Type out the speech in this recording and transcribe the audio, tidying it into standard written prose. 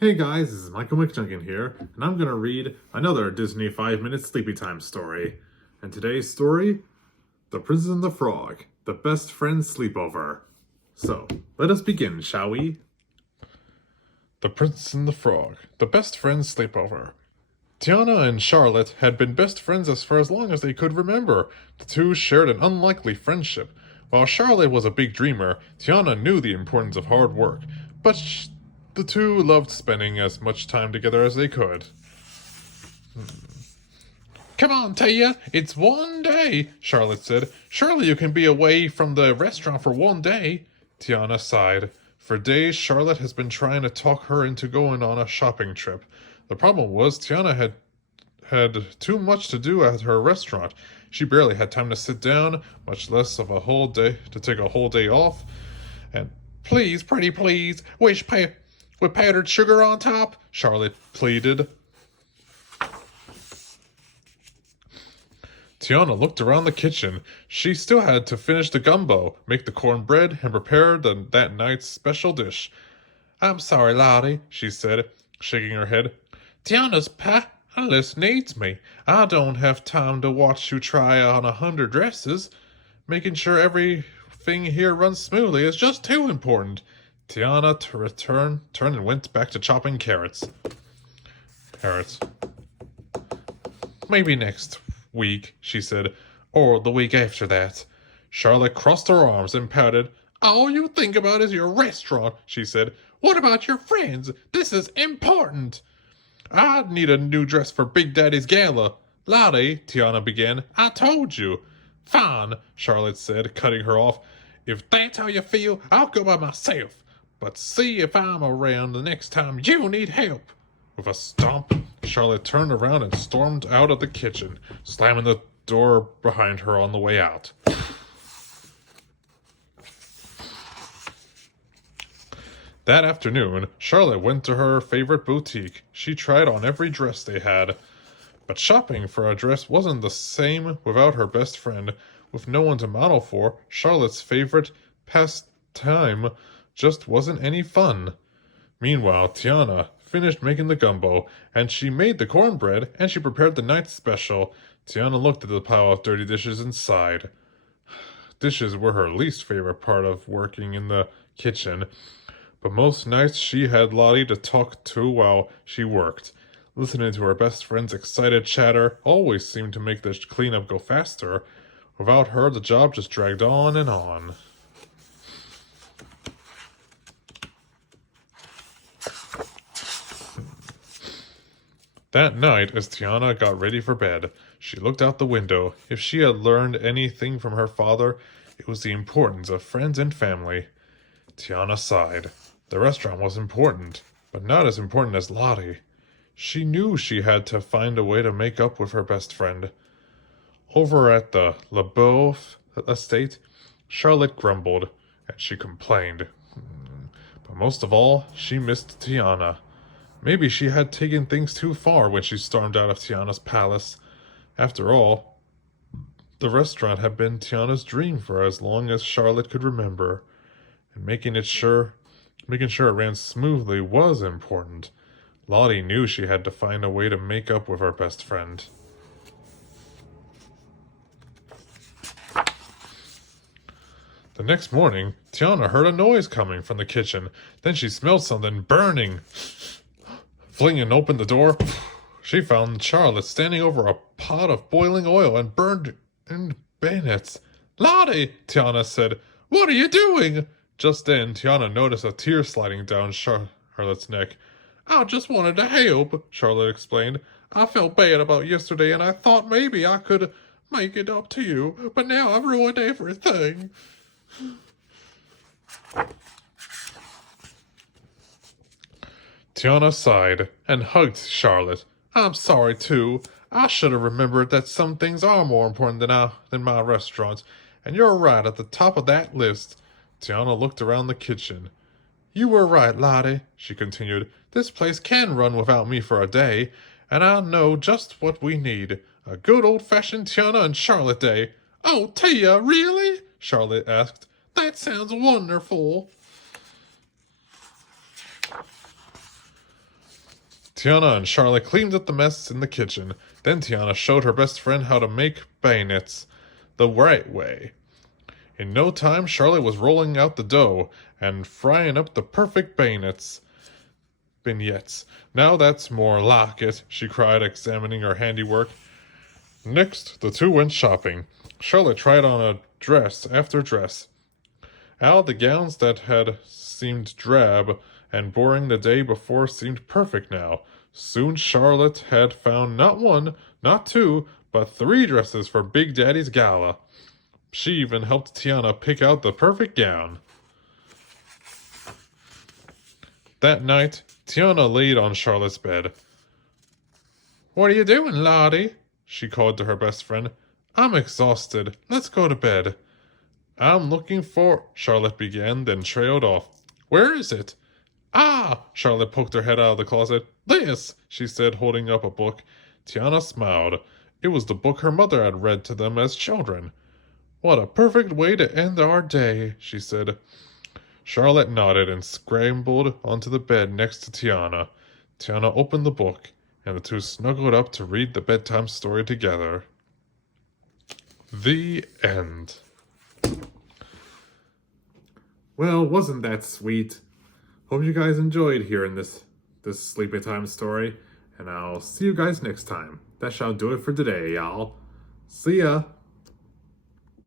Hey guys, this is Michael McJunkin here, and I'm gonna read another Disney 5-minute sleepy time story. And today's story, The Princess and the Frog, the Best Friend Sleepover. So, let us begin, shall we? The Princess and the Frog, the best friends sleepover. Tiana and Charlotte had been best friends for as long as they could remember. The two shared an unlikely friendship. While Charlotte was a big dreamer, Tiana knew the importance of hard work, but the two loved spending as much time together as they could. Come on, Tia, it's one day, Charlotte said. Surely you can be away from the restaurant for one day. Tiana sighed. For days, Charlotte has been trying to talk her into going on a shopping trip. The problem was Tiana had too much to do at her restaurant. She barely had time to sit down, much less of a whole day to take a whole day off. And please, pretty please, with powdered sugar on top, Charlotte pleaded. Tiana looked around the kitchen. She still had to finish the gumbo, make the cornbread, and prepare that night's special dish. I'm sorry, Lottie, she said, shaking her head. Tiana's palace needs me. I don't have time to watch you try on 100 dresses. Making sure everything here runs smoothly is just too important. Tiana turned and went back to chopping carrots. Maybe next week, she said, or the week after that. Charlotte crossed her arms and pouted. All you think about is your restaurant, she said. What about your friends? This is important. I need a new dress for Big Daddy's gala. Lottie, Tiana began, I told you. Fine, Charlotte said, cutting her off. If that's how you feel, I'll go by myself. But see if I'm around the next time you need help. With a stomp, Charlotte turned around and stormed out of the kitchen, slamming the door behind her on the way out. That afternoon, Charlotte went to her favorite boutique. She tried on every dress they had. But shopping for a dress wasn't the same without her best friend. With no one to model for, Charlotte's favorite pastime just wasn't any fun. Meanwhile, Tiana finished making the gumbo, and she made the cornbread, and she prepared the night's special. Tiana looked at the pile of dirty dishes and sighed. Dishes were her least favorite part of working in the kitchen, but most nights she had Lottie to talk to while she worked. Listening to her best friend's excited chatter always seemed to make the cleanup go faster. Without her, the job just dragged on and on. That night, as Tiana got ready for bed, she looked out the window. If she had learned anything from her father, it was the importance of friends and family. Tiana sighed. The restaurant was important, but not as important as Lottie. She knew she had to find a way to make up with her best friend. Over at the LeBeau estate, Charlotte grumbled, and she complained. But most of all, she missed Tiana. Maybe she had taken things too far when she stormed out of Tiana's palace. After all, the restaurant had been Tiana's dream for as long as Charlotte could remember, and making sure it ran smoothly was important. Lottie knew she had to find a way to make up with her best friend. The next morning, Tiana heard a noise coming from the kitchen. Then she smelled something burning. Flinging open the door, she found Charlotte standing over a pot of boiling oil and burned in bayonets. Lottie, Tiana said, what are you doing? Just then, Tiana noticed a tear sliding down Charlotte's neck. I just wanted to help, Charlotte explained. I felt bad about yesterday and I thought maybe I could make it up to you, but now I've ruined everything. Tiana sighed and hugged Charlotte. I'm sorry, too. I should have remembered that some things are more important than my restaurant, and you're right at the top of that list. Tiana looked around the kitchen. You were right, Lottie, she continued. This place can run without me for a day, and I know just what we need. A good old-fashioned Tiana and Charlotte day. Oh, Tia, really? Charlotte asked. That sounds wonderful. Tiana and Charlotte cleaned up the mess in the kitchen. Then Tiana showed her best friend how to make bayonets the right way. In no time, Charlotte was rolling out the dough and frying up the perfect beignets. Now that's more like it, she cried, examining her handiwork. Next, the two went shopping. Charlotte tried on a dress after dress. All the gowns that had seemed drab and boring the day before seemed perfect now. Soon Charlotte had found not one, not two, but 3 dresses for Big Daddy's gala. She even helped Tiana pick out the perfect gown. That night, Tiana laid on Charlotte's bed. "What are you doing, Lottie?" she called to her best friend. "I'm exhausted. Let's go to bed." "I'm looking for—" Charlotte began, then trailed off. "Where is it?" "Ah!" Charlotte poked her head out of the closet. "This!" she said, holding up a book. Tiana smiled. It was the book her mother had read to them as children. "What a perfect way to end our day," she said. Charlotte nodded and scrambled onto the bed next to Tiana. Tiana opened the book, and the two snuggled up to read the bedtime story together. The end. Well, wasn't that sweet? Hope you guys enjoyed hearing this sleepy time story, and I'll see you guys next time. That shall do it for today, y'all. See ya!